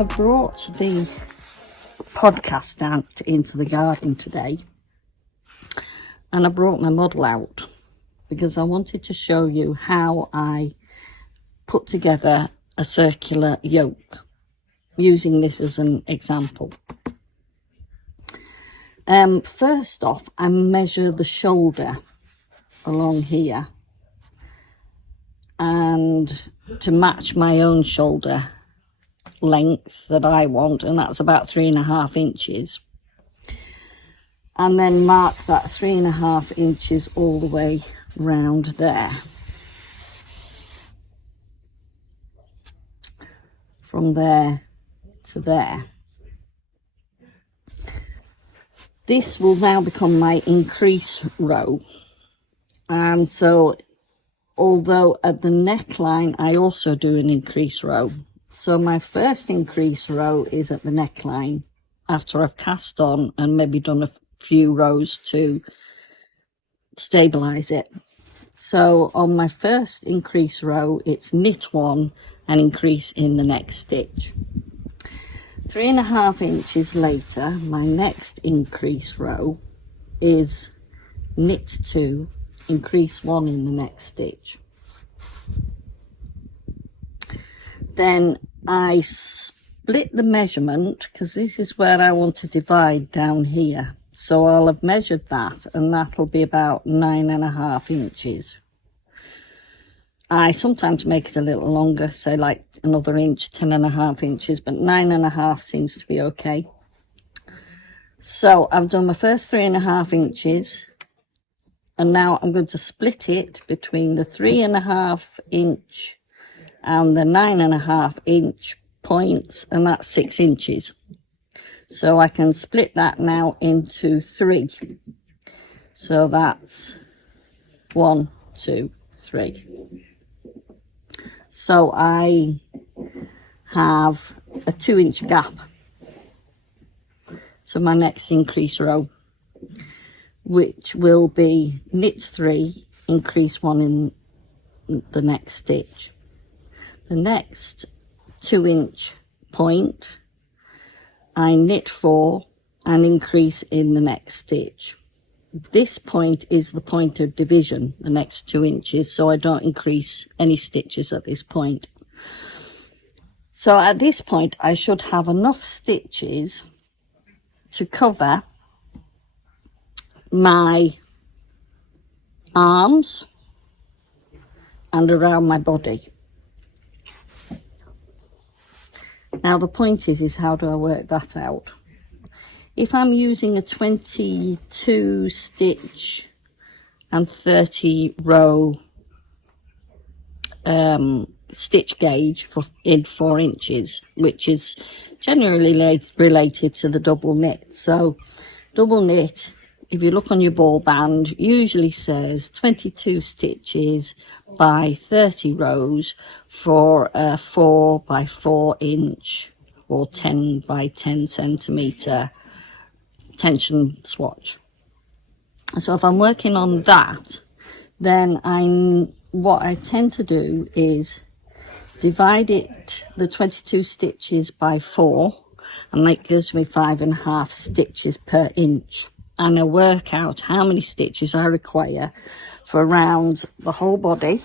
I brought the podcast out into the garden today, and I brought my model out because I wanted to show you how I put together a circular yoke, using this as an example. First off, I measure the shoulder along here, and to match my own shoulder length that I want, and that's about 3.5 inches, and then mark that 3.5 inches all the way round there. From there to there. This will now become my increase row, and so although at the neckline I also do an increase row, so my first increase row is at the neckline after I've cast on and maybe done a few rows to stabilize it. So on my first increase row, it's knit 1 and increase in the next stitch. 3.5 inches later, my next increase row is knit 2, increase 1 in the next stitch. Then I split the measurement, because this is where I want to divide down here. So I'll have measured that, and that'll be about 9.5 inches. I sometimes make it a little longer, say like another inch, 10.5 inches, but 9.5 seems to be okay. So I've done my first 3.5 inches, and now I'm going to split it between the 3.5 inch and the 9.5 inch points, and that's 6 inches. So I can split that now into 3. So that's 1, 2, 3. So I have a 2-inch gap. So my next increase row, which will be knit 3, increase 1 in the next stitch. The next 2-inch point, I knit 4 and increase in the next stitch. This point is the point of division, the next 2 inches, so I don't increase any stitches at this point. So at this point I should have enough stitches to cover my arms and around my body. Now the point is how do I work that out? If I'm using a 22 stitch and 30 row stitch gauge in 4 inches, which is generally related to the double knit. So double knit, if you look on your ball band, usually says 22 stitches by 30 rows for a 4 by 4 inch or 10 by 10 centimetre tension swatch. So if I'm working on that, then what I tend to do is divide the 22 stitches by 4, and that gives me 5.5 stitches per inch. And I work out how many stitches I require for around the whole body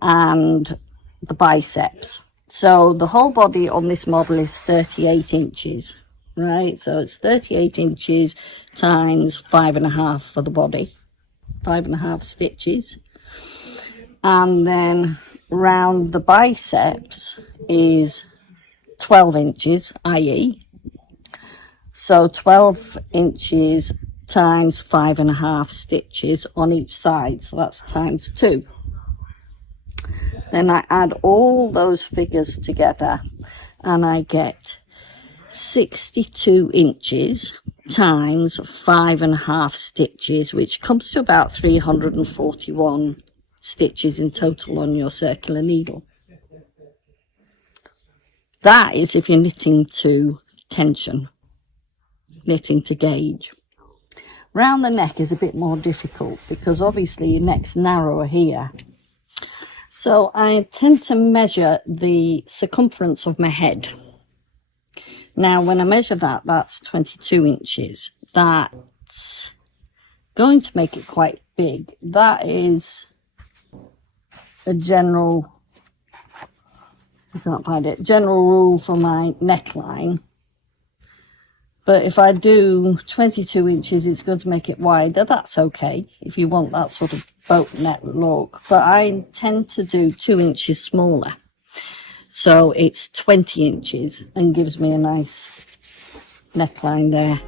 and the biceps. So the whole body on this model is 38 inches, right? So it's 38 inches times 5.5 for the body, 5.5 stitches. And then round the biceps is 12 inches, i.e. So 12 inches times 5.5 stitches on each side, so that's times 2. Then I add all those figures together and I get 62 inches times 5.5 stitches, which comes to about 341 stitches in total on your circular needle. That is if you're knitting to tension, knitting to gauge. Round the neck is a bit more difficult because obviously your neck's narrower here. So I tend to measure the circumference of my head. Now, when I measure that, that's 22 inches. That's going to make it quite big. That is a general, I can't find it, general rule for my neckline. But if I do 22 inches, it's going to make it wider. That's okay if you want that sort of boat neck look. But I tend to do 2 inches smaller. So it's 20 inches and gives me a nice neckline there.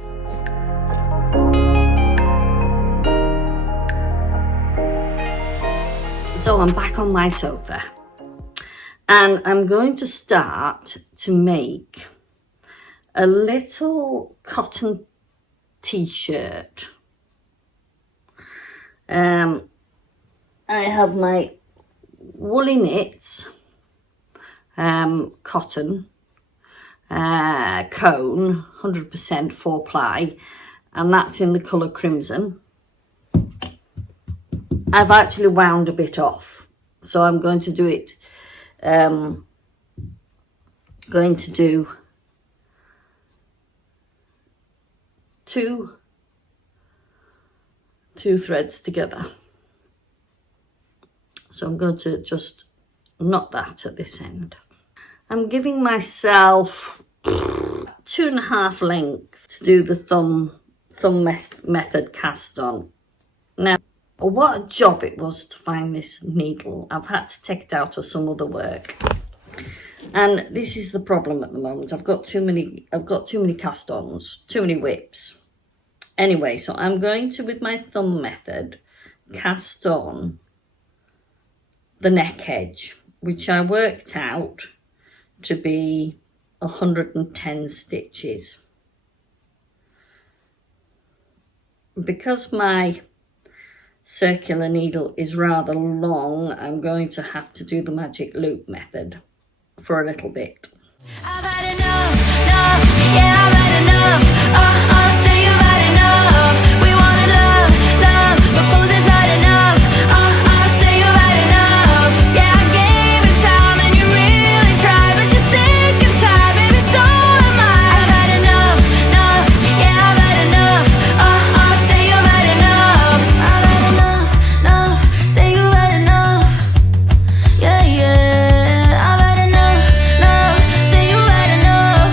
So I'm back on my sofa and I'm going to start to make a little cotton t-shirt. I have my woolly knits, cotton, cone, 100% 4-ply, and that's in the colour crimson. I've actually wound a bit off, so I'm going to do it, going to do two threads together. So I'm going to just knot that at this end. I'm giving myself 2.5 lengths to do the thumb method cast on. Now, what a job it was to find this needle. I've had to take it out of some other work. And this is the problem at the moment. I've got too many cast-ons, too many whips. Anyway, so I'm going to, with my thumb method, cast on the neck edge, which I worked out to be 110 stitches. Because my circular needle is rather long, I'm going to have to do the magic loop method for a little bit. I've had enough, yeah, I've had enough. Say you've had enough. We wanted love, but clothes is not enough. Say you've had enough. Yeah, I gave it time and you really tried, but you're sick and tired, baby, so am I. I've had enough, yeah, I've had enough. Say you've had enough. I've had enough, say you've had enough. Yeah, I've had enough, say you've had enough.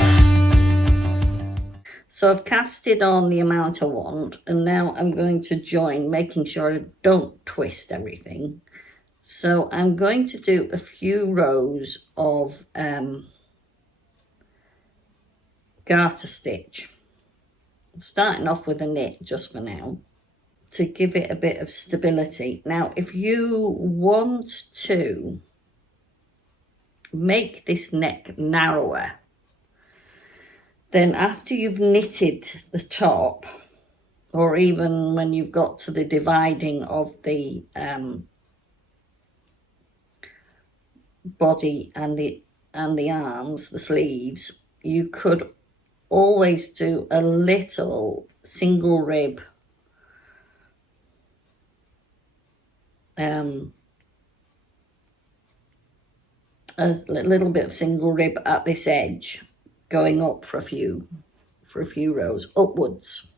So I've casted on the amount I want, and now I'm going to join, making sure I don't twist everything. So I'm going to do a few rows of garter stitch. I'm starting off with a knit just for now, to give it a bit of stability. Now, if you want to make this neck narrower, then after you've knitted the top, or even when you've got to the dividing of the body and the arms, the sleeves, you could always do a little single rib a little bit of single rib at this edge, going up for a few rows upwards.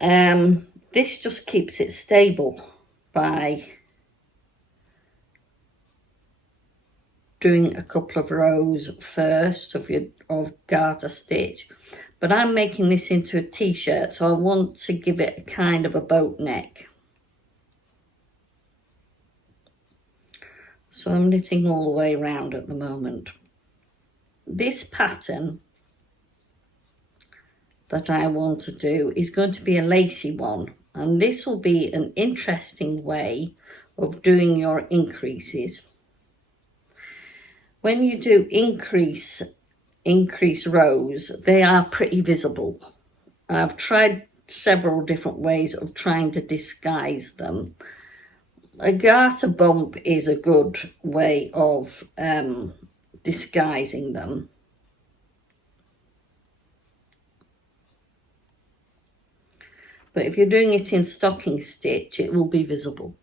This just keeps it stable by doing a couple of rows first of garter stitch, but I'm making this into a t-shirt, so I want to give it a kind of a boat neck. So I'm knitting all the way around at the moment. This pattern that I want to do is going to be a lacy one, and this will be an interesting way of doing your increases. When you do increase rows, they are pretty visible. I've tried several different ways of trying to disguise them. A garter bump is a good way of disguising them. But if you're doing it in stocking stitch, it will be visible.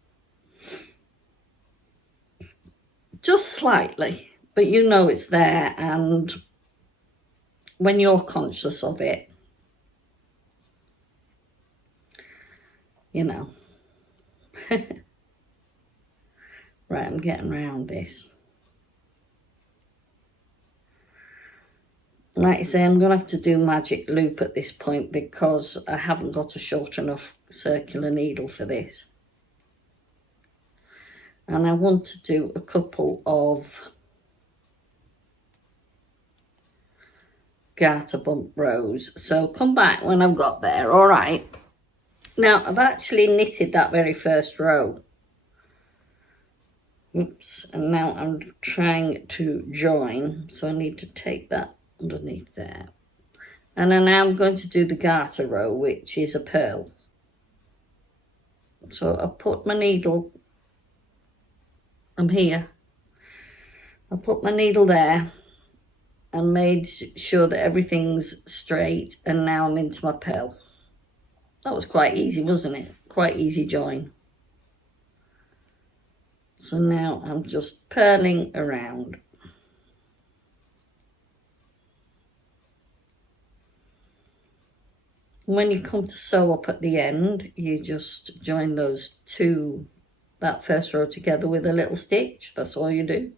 just slightly, but you know it's there, and when you're conscious of it, you know. Right, I'm getting around this. Like I say, I'm going to have to do magic loop at this point because I haven't got a short enough circular needle for this. And I want to do a couple of garter bump rows. So come back when I've got there, all right? Now, I've actually knitted that very first row. Oops, and now I'm trying to join, so I need to take that underneath there. And then I'm going to do the garter row, which is a purl. So I'll put my needle, I'm here, I'll put my needle there and made sure that everything's straight, and now I'm into my purl. That was quite easy, wasn't it? Quite easy join. So now I'm just purling around. When you come to sew up at the end, you just join those two, that first row together with a little stitch. That's all you do.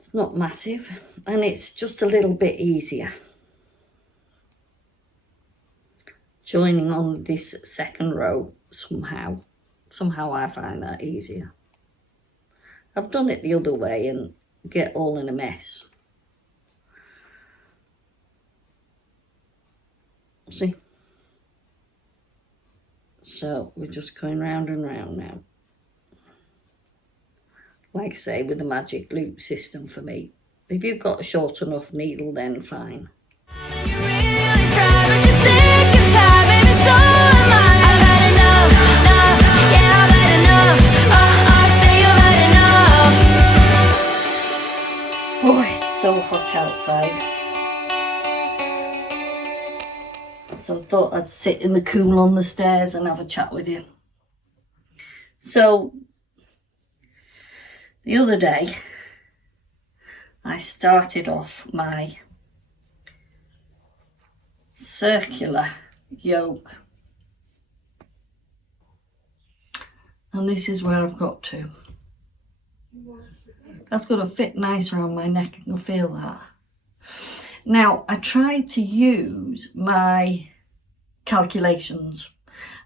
It's not massive, and it's just a little bit easier. Joining on this second row somehow. Somehow I find that easier. I've done it the other way and get all in a mess. See? So we're just going round and round now. Like I say, with the magic loop system for me. If you've got a short enough needle, then fine. Oh, it's so hot outside. So I thought I'd sit in the cool on the stairs and have a chat with you. So the other day, I started off my circular yoke. And this is where I've got to. That's going to fit nice around my neck, and you'll feel that. Now, I tried to use my calculations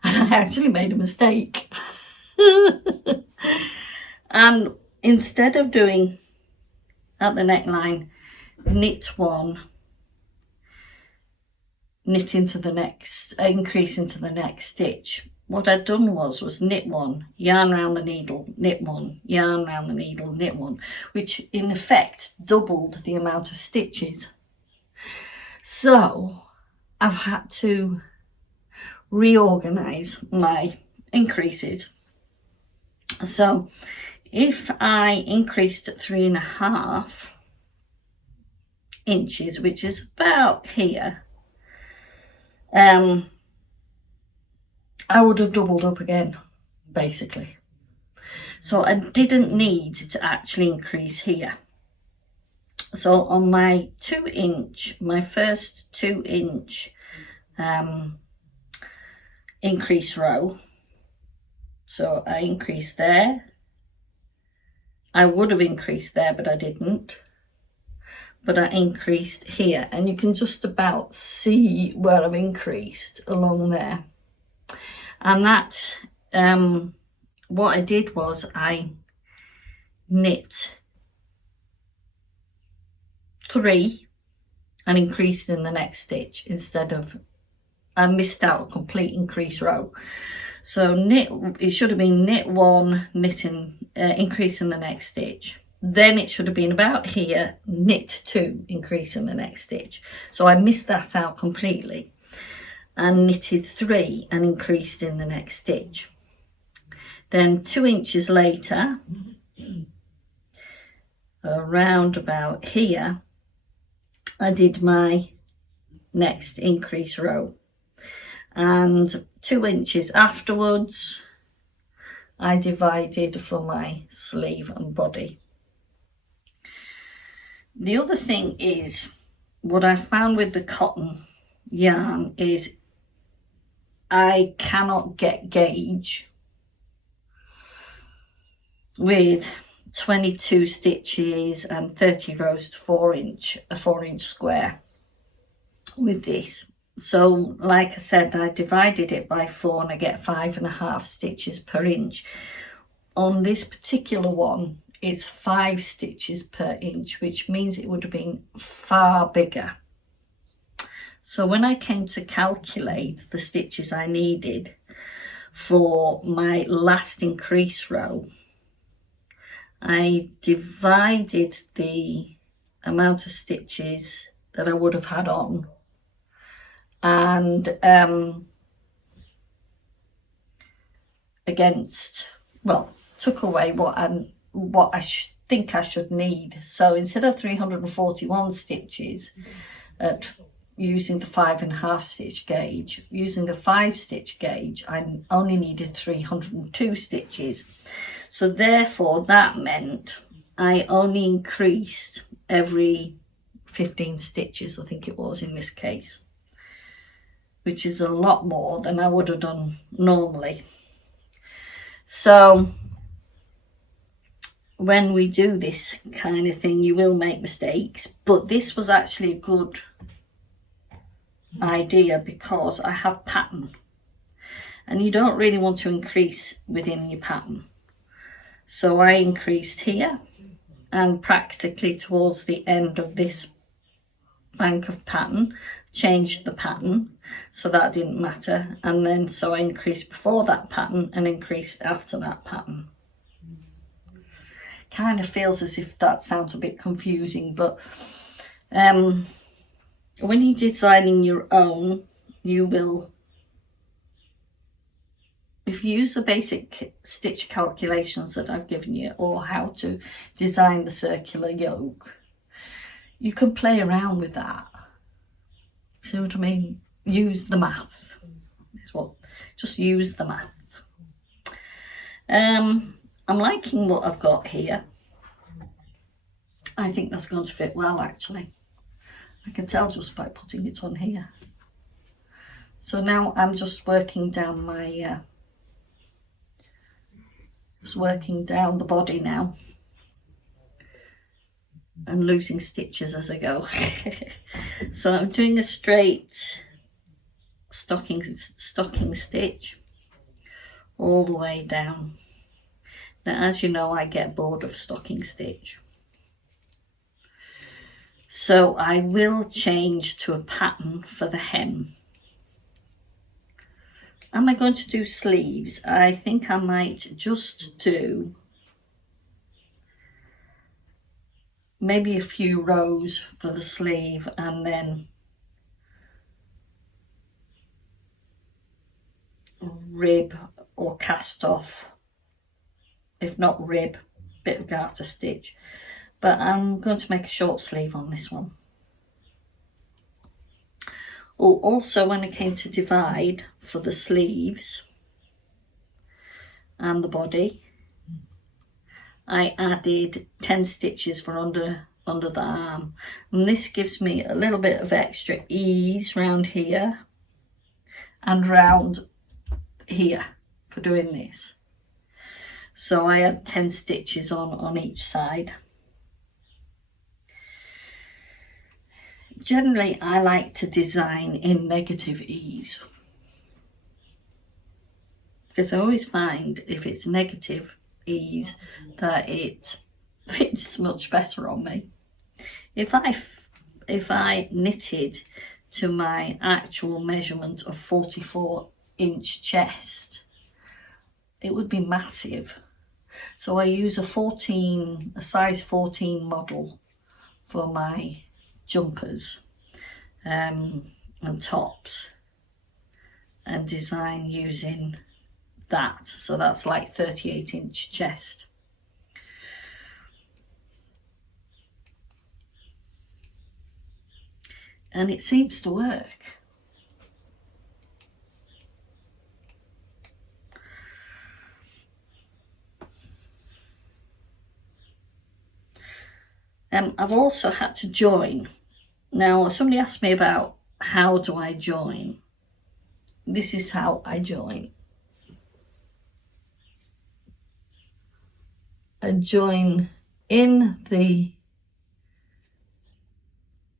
and I actually made a mistake. And instead of doing at the neckline, knit one, knit into the next, increase into the next stitch, what I'd done was knit one, yarn round the needle, knit one, yarn round the needle, knit one, which in effect doubled the amount of stitches. So I've had to reorganize my increases. So if I increased 3.5 inches, which is about here, I would have doubled up again, basically. So I didn't need to actually increase here. So on my 2-inch, my first 2-inch increase row, so I increased there. I would have increased there, but I didn't. But I increased here, and you can just about see where I've increased along there. And that, what I did was I knit 3 and increased in the next stitch instead of, I missed out a complete increase row. So knit, it should have been knit 1, knitting, increase in the next stitch. Then it should have been about here, knit 2, increase in the next stitch. So I missed that out completely and knitted 3 and increased in the next stitch. Then 2 inches later, around about here, I did my next increase row. And 2 inches afterwards, I divided for my sleeve and body. The other thing is, what I found with the cotton yarn is I cannot get gauge with 22 stitches and 30 rows to 4-inch, a 4-inch square with this. So like I said, I divided it by 4 and I get 5.5 stitches per inch. On this particular one, it's 5 stitches per inch, which means it would have been far bigger. So when I came to calculate the stitches I needed for my last increase row, I divided the amount of stitches that I would have had on, and took away what I think I should need. So instead of 341 stitches at using the 5.5 stitch gauge, using the 5 stitch gauge, I only needed 302 stitches. So therefore that meant I only increased every 15 stitches, I think it was in this case, which is a lot more than I would have done normally. So when we do this kind of thing, you will make mistakes, but this was actually a good idea because I have pattern, and you don't really want to increase within your pattern. So I increased here and practically towards the end of this bank of pattern changed the pattern, so that didn't matter. And then so I increased before that pattern and increased after that pattern. Kind of feels as if that sounds a bit confusing, but when you're designing your own, you will, if you use the basic stitch calculations that I've given you, or how to design the circular yoke, you can play around with that. See what I mean? Use the math. Just use the math. I'm liking what I've got here. I think that's going to fit well, actually. I can tell just by putting it on here. So now I'm just working down my working down the body now and losing stitches as I go. So I'm doing a straight stocking stitch all the way down. Now, as you know, I get bored of stocking stitch, so I will change to a pattern for the hem. Am I going to do sleeves? I think I might just do maybe a few rows for the sleeve, and then rib or cast off, if not rib, bit of garter stitch. But I'm going to make a short sleeve on this one. Oh, also when I came to divide for the sleeves and the body, I added 10 stitches for under the arm, and this gives me a little bit of extra ease round here and round here for doing this. So I had 10 stitches on each side. Generally, I like to design in negative ease, because I always find if it's negative ease that it fits much better on me. If I knitted to my actual measurement of 44-inch chest, it would be massive. So I use a size 14 model for my jumpers and tops, and design using that. So that's like 38-inch chest. And it seems to work. I've also had to join. Now, somebody asked me about how do I join. This is how I join. I join in the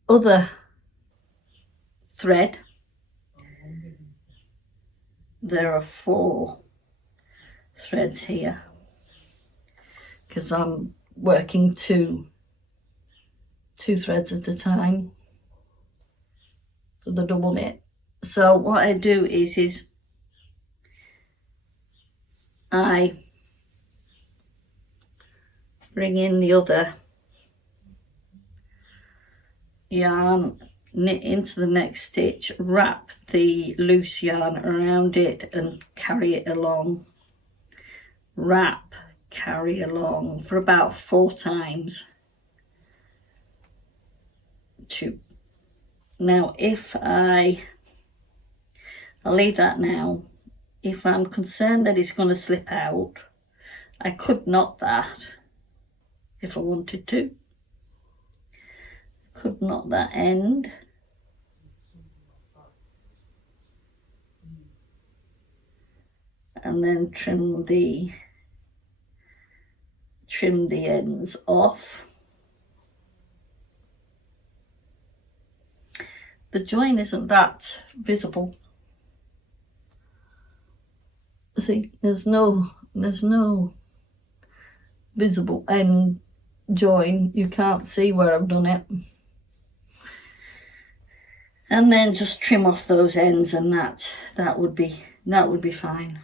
other thread. There are 4 threads here because I'm working two threads at a time for the double knit. So what I do is I bring in the other yarn, knit into the next stitch, wrap the loose yarn around it and carry it along, wrap, carry along for about 4 times. Now if I'll leave that now. If I'm concerned that it's going to slip out, I could knot that if I wanted to. Could knot that end. And then trim the ends off. The join isn't that visible. See, there's no visible end join. You can't see where I've done it. And then just trim off those ends, and that would be fine.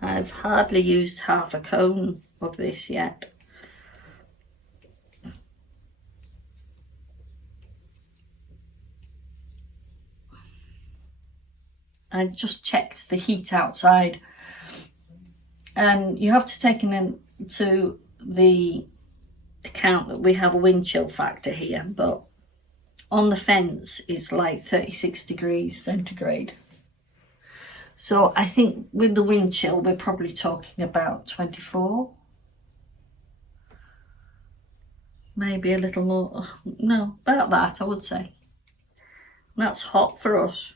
I've hardly used half a cone of this yet. I just checked the heat outside, and you have to take into the account that we have a wind chill factor here, but on the fence it's like 36 degrees centigrade. So I think with the wind chill we're probably talking about 24, maybe a little more. No, about that I would say. That's hot for us.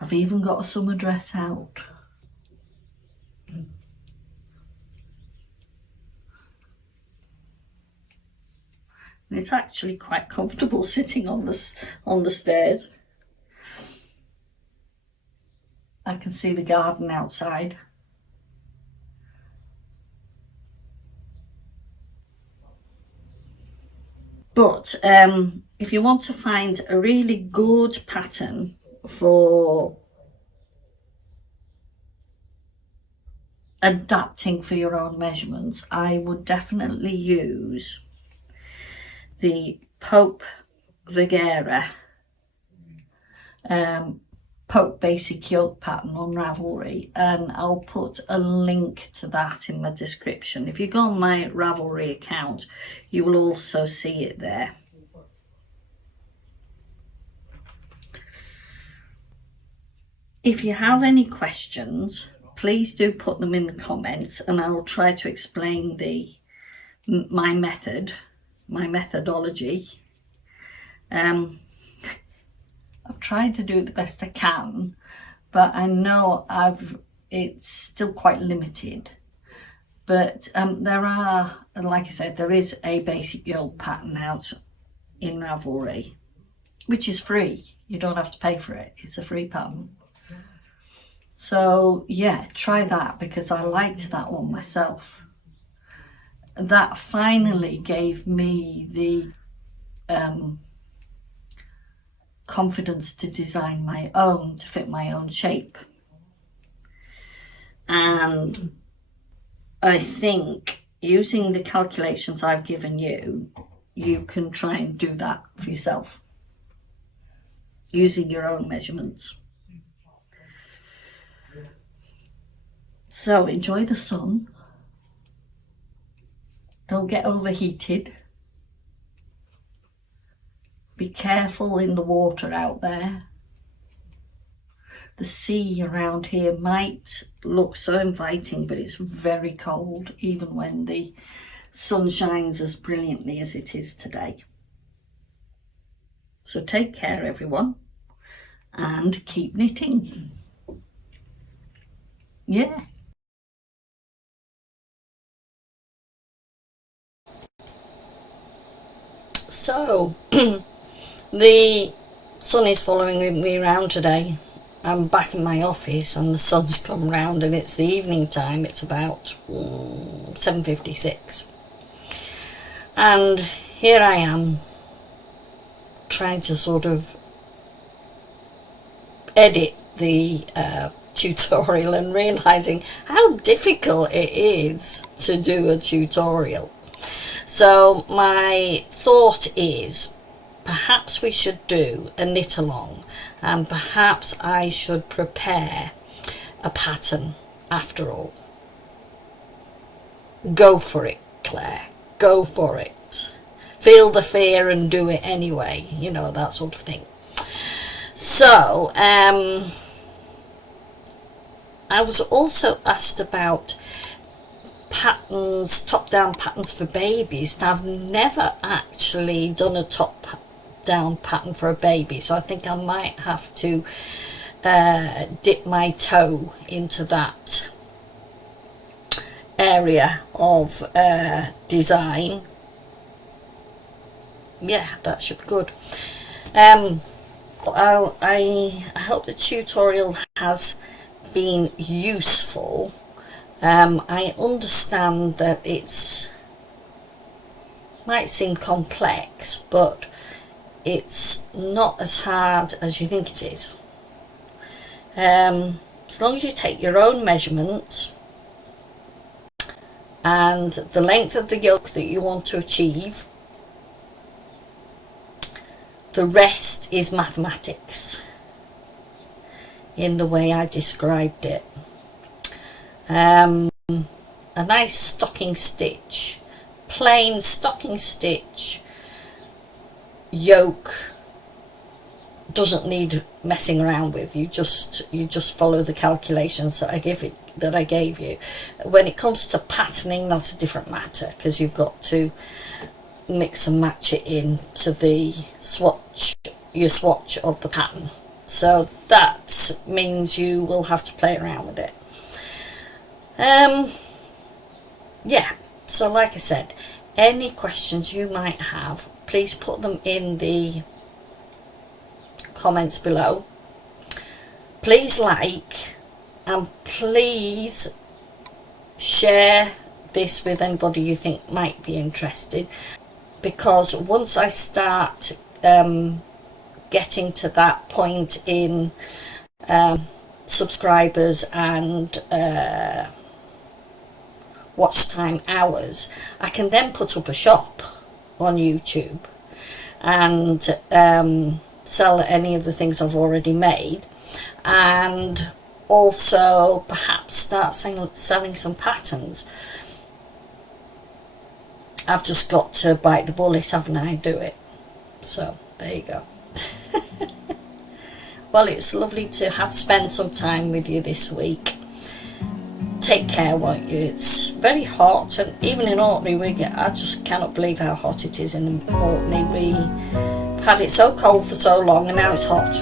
I've even got a summer dress out. It's actually quite comfortable sitting on the stairs. I can see the garden outside. But if you want to find a really good pattern for adapting for your own measurements, I would definitely use the Pope Vergara Pope basic yoke pattern on Ravelry, and I'll put a link to that in my description. If you go on my Ravelry account, you will also see it there. If you have any questions, please do put them in the comments, and I'll try to explain my methodology. I've tried to do it the best I can, but I know it's still quite limited. But there are, like I said, there is a basic yoke pattern out in Ravelry, which is free. You don't have to pay for it. It's a free pattern. So yeah, try that, because I liked that one myself. That finally gave me the confidence to design my own, to fit my own shape. And I think using the calculations I've given you, you can try and do that for yourself using your own measurements. So enjoy the sun. Don't get overheated. Be careful in the water out there. The sea around here might look so inviting, but it's very cold, even when the sun shines as brilliantly as it is today. So take care, everyone, and keep knitting. Yeah. So the sun is following me around today. I'm back in my office and the sun's come round, and it's the evening time. It's about 7:56, and here I am trying to sort of edit the tutorial and realizing how difficult it is to do a tutorial. So my thought is, perhaps we should do a knit along, and perhaps I should prepare a pattern after all. Go for it, Claire, go for it. Feel the fear and do it anyway, you know, that sort of thing. So I was also asked about patterns, top-down patterns for babies. Now, I've never actually done a top-down pattern for a baby, so I think I might have to dip my toe into that area of design. Yeah, that should be good. I hope the tutorial has been useful. I understand that it's might seem complex, but it's not as hard as you think it is. As long as you take your own measurements and the length of the yoke that you want to achieve, the rest is mathematics in the way I described it. A nice stocking stitch, plain stocking stitch yoke doesn't need messing around with. You just follow the calculations that I gave you. When it comes to patterning, that's a different matter, because you've got to mix and match it in to the your swatch of the pattern. So that means you will have to play around with it. Yeah, so like I said, any questions you might have, please put them in the comments below. Please like, and please share this with anybody you think might be interested, because once I start getting to that point in subscribers and watch time hours, I can then put up a shop on YouTube and sell any of the things I've already made, and also perhaps start selling some patterns. I've just got to bite the bullet, haven't I, and do it. So there you go. Well, it's lovely to have spent some time with you this week. Take care, won't you? It's very hot, and even in Orkney I just cannot believe how hot it is in Orkney. We've had it so cold for so long, and now it's hot.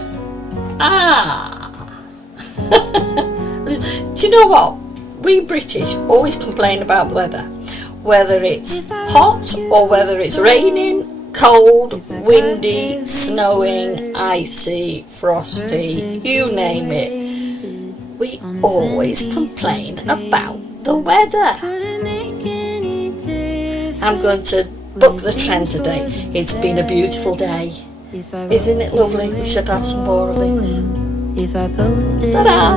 Do you know what? We British always complain about the weather, whether it's hot or whether it's raining, cold, windy, snowing, icy, frosty, you name it. We always complain about the weather. I'm going to book the trend today. It's been a beautiful day. Isn't it lovely? We should have some more of this. Ta-da!